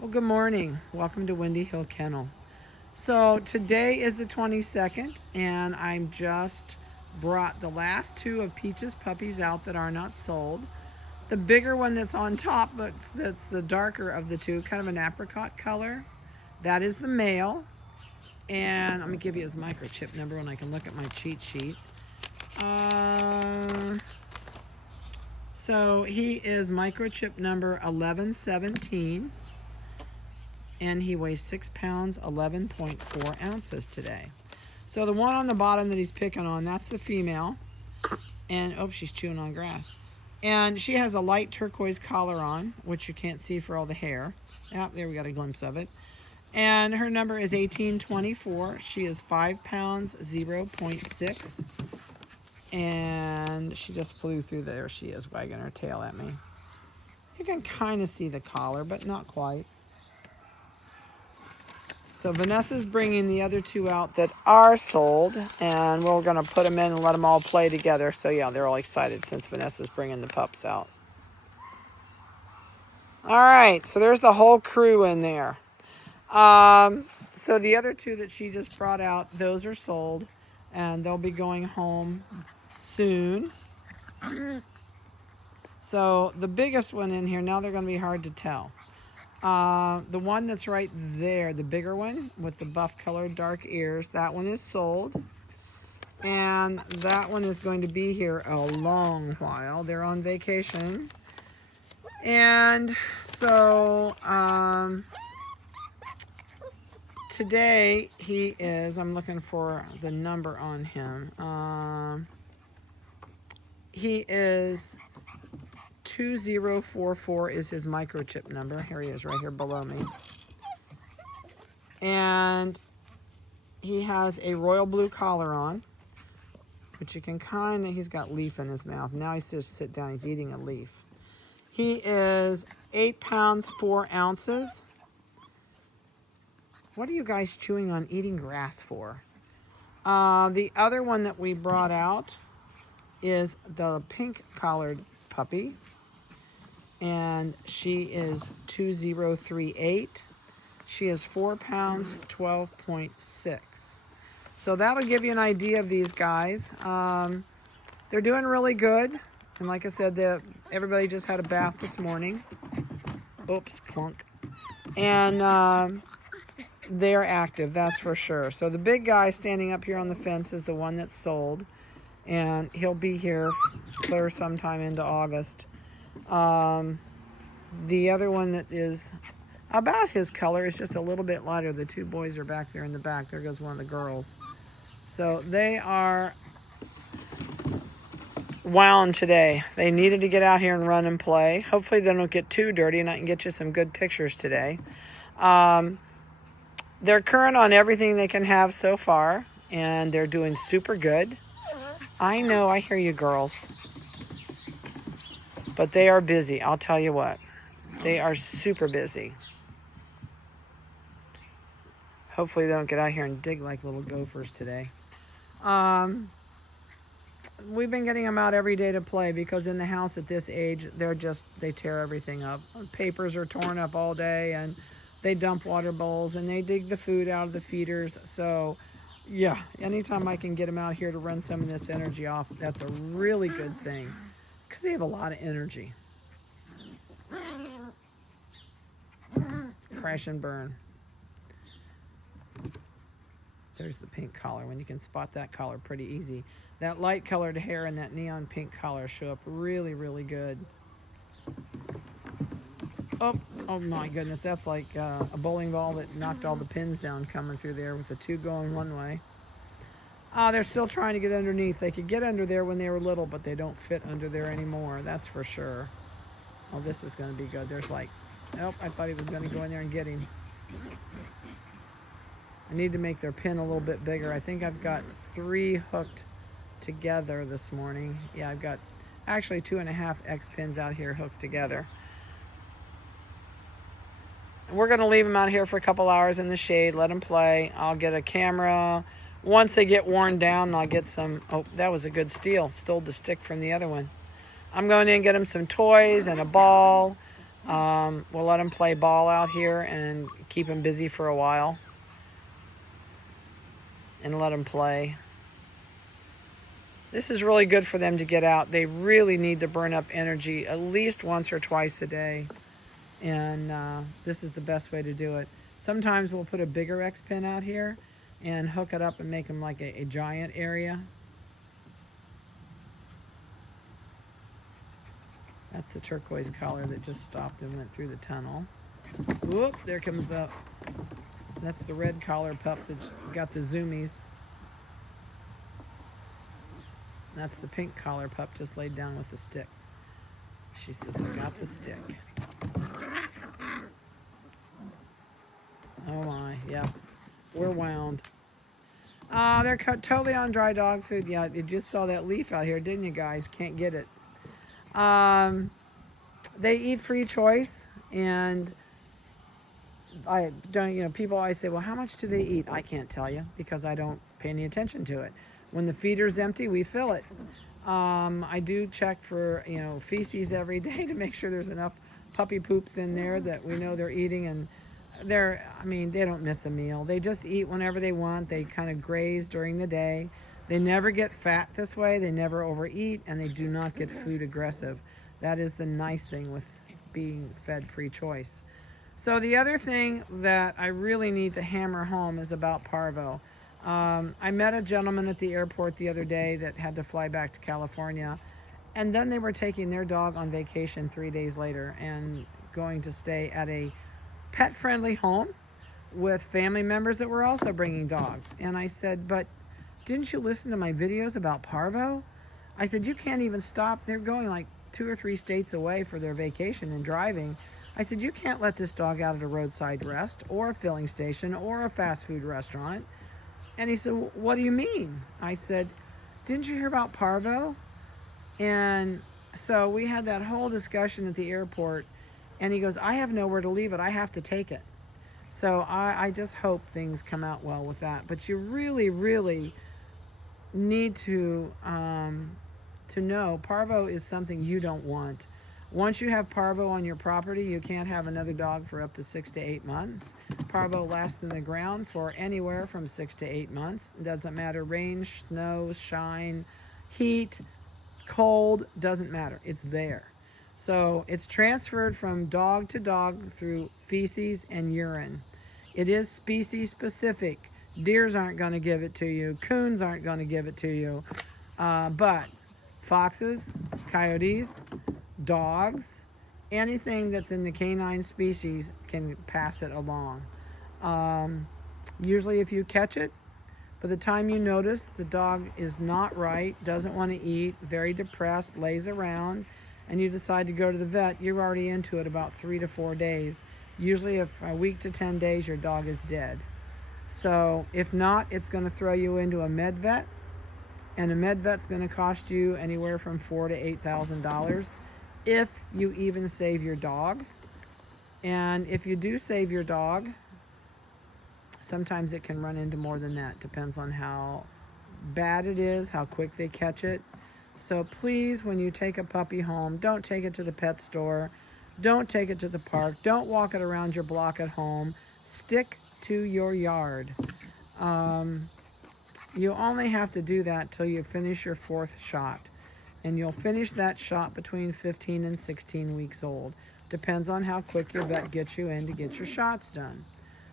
Well, good morning. Welcome to Windy Hill Kennel. So today is the 22nd, and I'm just brought the last two of Peach's puppies out that are not sold. The bigger one that's on top, but that's the darker of the two, kind of an apricot color, that is the male. And I'm gonna give you his microchip number when I can look at my cheat sheet. So he is microchip number 1117. And he weighs 6 pounds, 11.4 ounces today. So the one on the bottom that he's picking on, that's the female. And, oh, she's chewing on grass. And she has a light turquoise collar on, which you can't see for all the hair. Oh, there we got a glimpse of it. And her number is 1824. She is 5 pounds, 0.6. And she just flew through there. She is wagging her tail at me. You can kind of see the collar, but not quite. So Vanessa's bringing the other two out that are sold, and we're going to put them in and let them all play together. So yeah, they're all excited since Vanessa's bringing the pups out. All right, so there's the whole crew in there. So the other two that she just brought out, those are sold, and they'll be going home soon. So the biggest one in here, now they're going to be hard to tell. The one that's right there, the bigger one with the buff colored dark ears, that one is sold. And that one is going to be here a long while. They're on vacation. And so today he is, I'm looking for the number on him. He is 2044 is his microchip number. Here he is right here below me. And he has a royal blue collar on, which you can kind of, he's got leaf in his mouth. Now he's just sit down, he's eating a leaf. He is 8 pounds, 4 ounces. What are you guys chewing on eating grass for? The other one that we brought out is the pink collared puppy. And she is 2038. She is 4 pounds, 12.6. So that'll give you an idea of these guys. They're doing really good. And like I said, everybody just had a bath this morning. Oops, plunk. And they're active, that's for sure. So the big guy standing up here on the fence is the one that's sold. And he'll be here clear sometime into August. The other one that is about his color is just a little bit lighter. The two boys are back there in the back. There goes one of the girls. So they are wound today. They needed to get out here and run and play. Hopefully they don't get too dirty and I can get you some good pictures today. They're current on everything they can have so far, and they're doing super good. I know, I hear you girls. But they are busy, I'll tell you what. They are super busy. Hopefully they don't get out here and dig like little gophers today. We've been getting them out every day to play because in the house at this age, they tear everything up. Papers are torn up all day, and they dump water bowls, and they dig the food out of the feeders. So yeah, anytime I can get them out here to run some of this energy off, that's a really good thing because they have a lot of energy. Crash and burn. There's the pink collar one. You can spot that collar pretty easy. That light colored hair and that neon pink collar show up really, really good. Oh my goodness, that's like a bowling ball that knocked all the pins down coming through there with the two going one way. They're still trying to get underneath. They could get under there when they were little, but they don't fit under there anymore, that's for sure. Oh, this is going to be good. There's like, nope, I thought he was going to go in there and get him. I need to make their pin a little bit bigger. I think I've got 3 hooked together this morning. Yeah, I've got actually 2.5 X pins out here hooked together. We're going to leave them out here for a couple hours in the shade, let them play. I'll get a camera. Once they get worn down, I'll get some, oh, that was a good steal. Stole the stick from the other one. I'm going in and get them some toys and a ball. We'll let them play ball out here and keep them busy for a while. And let them play. This is really good for them to get out. They really need to burn up energy at least once or twice a day. And this is the best way to do it. Sometimes we'll put a bigger X pin out here and hook it up and make them like a giant area. That's the turquoise collar that just stopped and went through the tunnel. Whoop, there comes that's the red collar pup that's got the zoomies. That's the pink collar pup just laid down with the stick. She says, I got the stick. Oh my, yeah. We're wound. They're totally on dry dog food. Yeah, you just saw that leaf out here, didn't you guys? Can't get it. They eat free choice, and I don't, people always say, well, how much do they eat? I can't tell you because I don't pay any attention to it. When the feeder's empty, we fill it. I do check for, feces every day to make sure there's enough puppy poops in there that we know they're eating, and they don't miss a meal. They just eat whenever they want. They kind of graze during the day. They never get fat this way. They never overeat, and they do not get food aggressive. That is the nice thing with being fed free choice. So the other thing that I really need to hammer home is about parvo. I met a gentleman at the airport the other day that had to fly back to California, and then they were taking their dog on vacation 3 days later and going to stay at a pet-friendly home with family members that were also bringing dogs. And I said, but didn't you listen to my videos about parvo? I said, you can't even stop. They're going like 2 or 3 states away for their vacation and driving. I said, you can't let this dog out at a roadside rest or a filling station or a fast food restaurant. And he said, what do you mean? I said, didn't you hear about parvo? And so we had that whole discussion at the airport, and he goes, I have nowhere to leave it. I have to take it. So I just hope things come out well with that. But you really, really need to know parvo is something you don't want. Once you have parvo on your property, you can't have another dog for up to 6 to 8 months. Parvo lasts in the ground for anywhere from 6 to 8 months. It doesn't matter, rain, snow, shine, heat, cold, doesn't matter. It's there. So it's transferred from dog to dog through feces and urine. It is species specific. Deers aren't going to give it to you. Coons aren't going to give it to you. But foxes, coyotes, dogs, anything that's in the canine species can pass it along. Usually if you catch it, by the time you notice the dog is not right, doesn't want to eat, very depressed, lays around, and you decide to go to the vet, you're already into it about 3 to 4 days. Usually a week to 10 days, your dog is dead. So if not, it's going to throw you into a med vet, and a med vet's going to cost you anywhere from $4,000 to $8,000 if you even save your dog. And if you do save your dog, sometimes it can run into more than that. Depends on how bad it is, how quick they catch it. So please, when you take a puppy home, don't take it to the pet store. Don't take it to the park. Don't walk it around your block at home. Stick to your yard. You only have to do that till you finish your 4th shot. And you'll finish that shot between 15 and 16 weeks old. Depends on how quick your vet gets you in to get your shots done.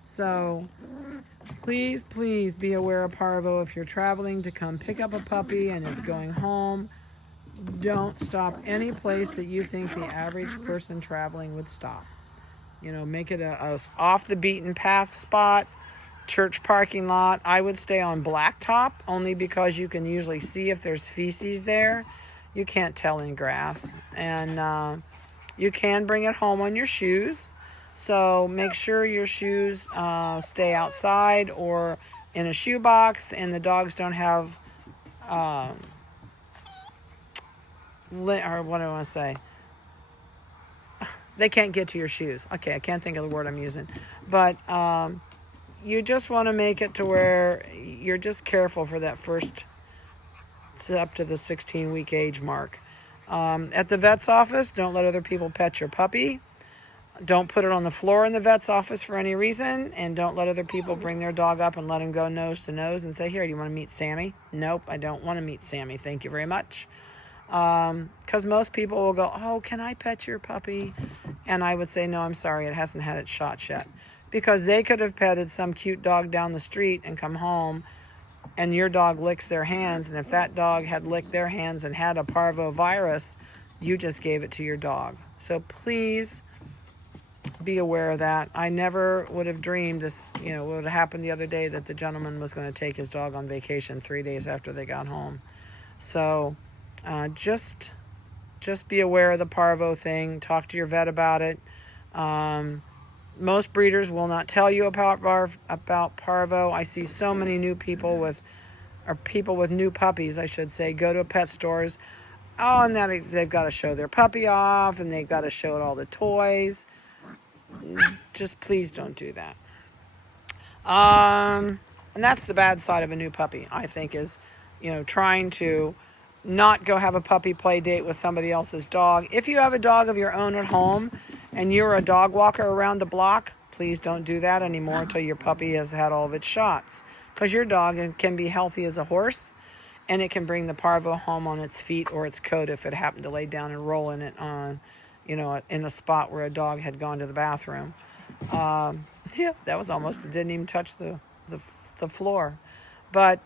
So please, please be aware of parvo. If you're traveling to come pick up a puppy and it's going home, don't stop any place that you think the average person traveling would stop. Make it a off the beaten path spot, church parking lot. I would stay on blacktop only because you can usually see if there's feces there. You can't tell in grass. And you can bring it home on your shoes. So make sure your shoes stay outside or in a shoe box, and the dogs don't have, or what do I want to say? They can't get to your shoes. Okay, I can't think of the word I'm using. But you just want to make it to where you're just careful for that first, up to the 16-week age mark. At the vet's office, don't let other people pet your puppy. Don't put it on the floor in the vet's office for any reason, and don't let other people bring their dog up and let him go nose to nose and say, here, do you want to meet Sammy? Nope, I don't want to meet Sammy. Thank you very much. Because most people will go, oh, can I pet your puppy? And I would say, no, I'm sorry, it hasn't had its shots yet. Because they could have petted some cute dog down the street and come home, and your dog licks their hands, and if that dog had licked their hands and had a parvo virus, you just gave it to your dog. So please be aware of that. I never would have dreamed this, what would have happened the other day, that the gentleman was going to take his dog on vacation 3 days after they got home. So just be aware of the parvo thing. Talk to your vet about it. Most breeders will not tell you about parvo. I see so many new people with new puppies, I should say, go to pet stores. Oh, and then they've got to show their puppy off, and they've got to show it all the toys. Just please don't do that. And that's the bad side of a new puppy, I think, is, trying to not go have a puppy play date with somebody else's dog. If you have a dog of your own at home and you're a dog walker around the block, please don't do that anymore until your puppy has had all of its shots. Because your dog can be healthy as a horse, and it can bring the parvo home on its feet or its coat if it happened to lay down and roll in it on, in a spot where a dog had gone to the bathroom. Yeah, that was almost, it didn't even touch the floor. But,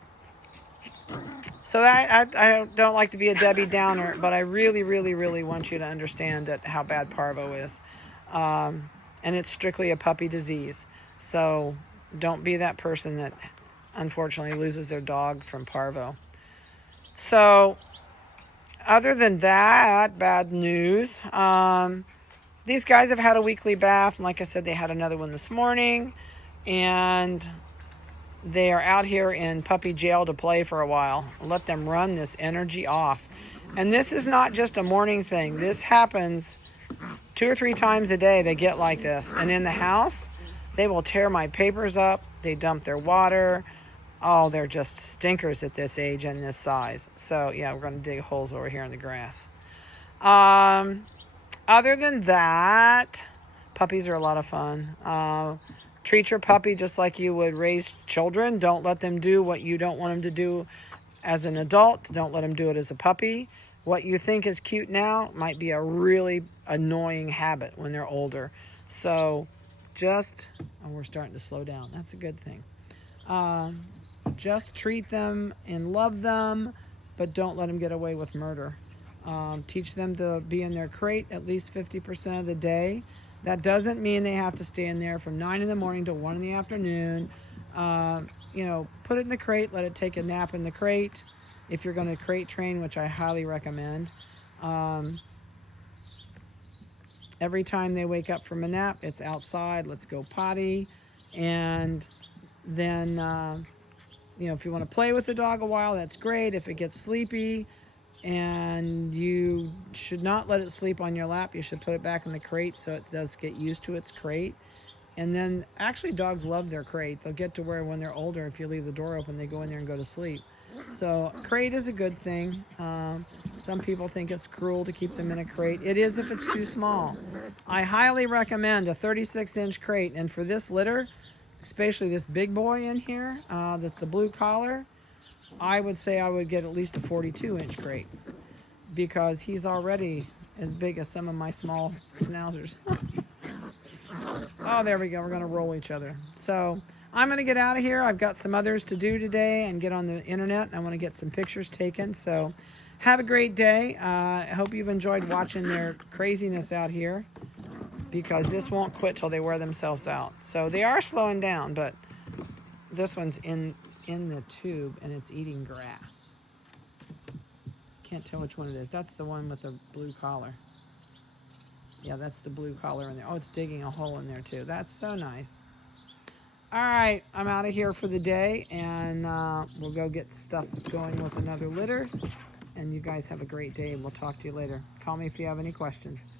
so I don't like to be a Debbie Downer, but I really, really, really want you to understand how bad parvo is. And it's strictly a puppy disease. So don't be that person that unfortunately loses their dog from parvo. So other than that, bad news. These guys have had a weekly bath. And like I said, they had another one this morning. And they are out here in puppy jail to play for a while. Let them run this energy off. And this is not just a morning thing. This happens 2 or 3 times a day. They get like this. And in the house, they will tear my papers up. They dump their water. Oh, they're just stinkers at this age and this size. So, yeah, we're going to dig holes over here in the grass. Other than that, puppies are a lot of fun. Treat your puppy just like you would raise children. Don't let them do what you don't want them to do as an adult. Don't let them do it as a puppy. What you think is cute now might be a really annoying habit when they're older. So we're starting to slow down. That's a good thing. Just treat them and love them, but don't let them get away with murder. Teach them to be in their crate at least 50% of the day. That doesn't mean they have to stay in there from 9 in the morning to 1 in the afternoon. Put it in the crate, let it take a nap in the crate if you're going to crate train, which I highly recommend. Every time they wake up from a nap, it's outside, let's go potty. And then, if you want to play with the dog a while, that's great. If it gets sleepy, and you should not let it sleep on your lap, you should put it back in the crate so it does get used to its crate. And then, actually, dogs love their crate. They'll get to where when they're older, if you leave the door open, they go in there and go to sleep. So crate is a good thing. Some people think it's cruel to keep them in a crate. It is if it's too small. I highly recommend a 36-inch crate. And for this litter, especially this big boy in here, that's the blue collar, I would say I would get at least a 42-inch crate because he's already as big as some of my small schnauzers. Oh, there we go. We're going to roll each other. So I'm going to get out of here. I've got some others to do today and get on the internet. I want to get some pictures taken. So have a great day. I hope you've enjoyed watching their craziness out here because this won't quit till they wear themselves out. So they are slowing down, but this one's in the tube and it's eating grass. Can't tell which one it is. That's the one with the blue collar. Yeah, that's the blue collar in there. Oh, it's digging a hole in there too. That's so nice. All right, I'm out of here for the day, and we'll go get stuff going with another litter. And you guys have a great day, and we'll talk to you later. Call me if you have any questions.